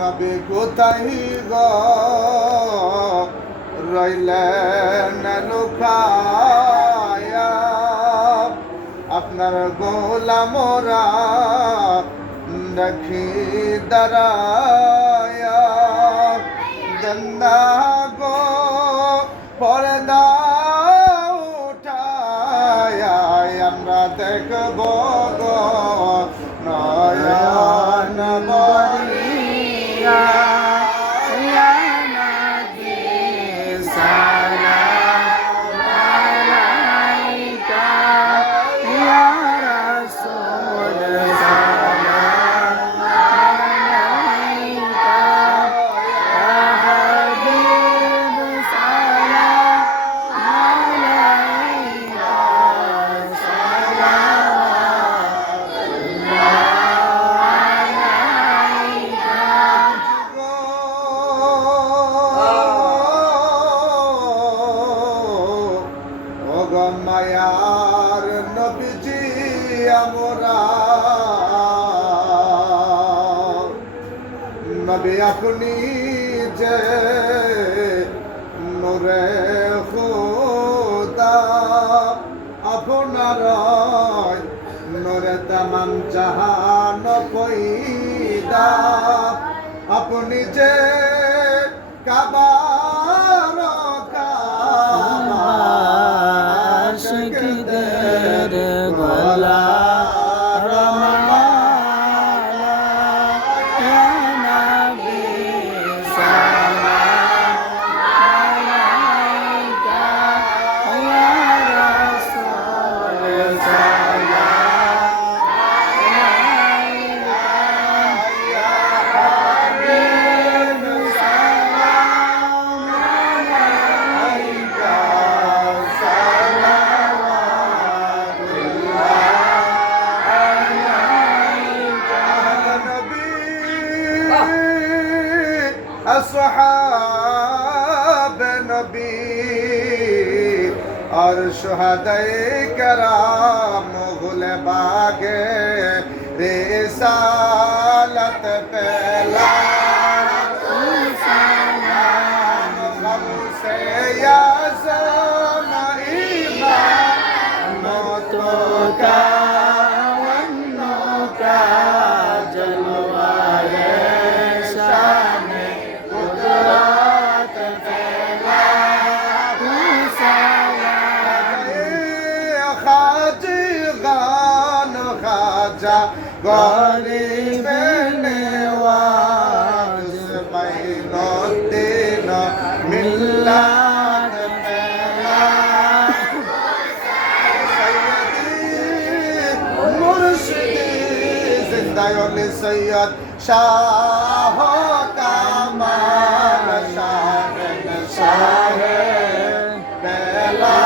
কোথায় গ? রইলেন লুকায়া। আপনার গোলামরা দেখি দাঁড়ায়া। গঙ্গা গো, পর্দা উঠায়া। আমরা দেখব গো নয়ন বরিয়া মায়ার নবীজি আমরা। নবী আপনি যে নূরে খুদা, আপনার নূরে তামাম জাহান পৈদা আপনি যে Allah. صحاب نبی اور شہد کرام غل باغ رسالت پہلا খাজা গরিব নেওয়াজ বাইনুদ্দিন মিল্লাত পেলা মুর্শিদি জিন্দায়লে সৈয়দ শাহ কামাল শাহ শাহ বেলায়ত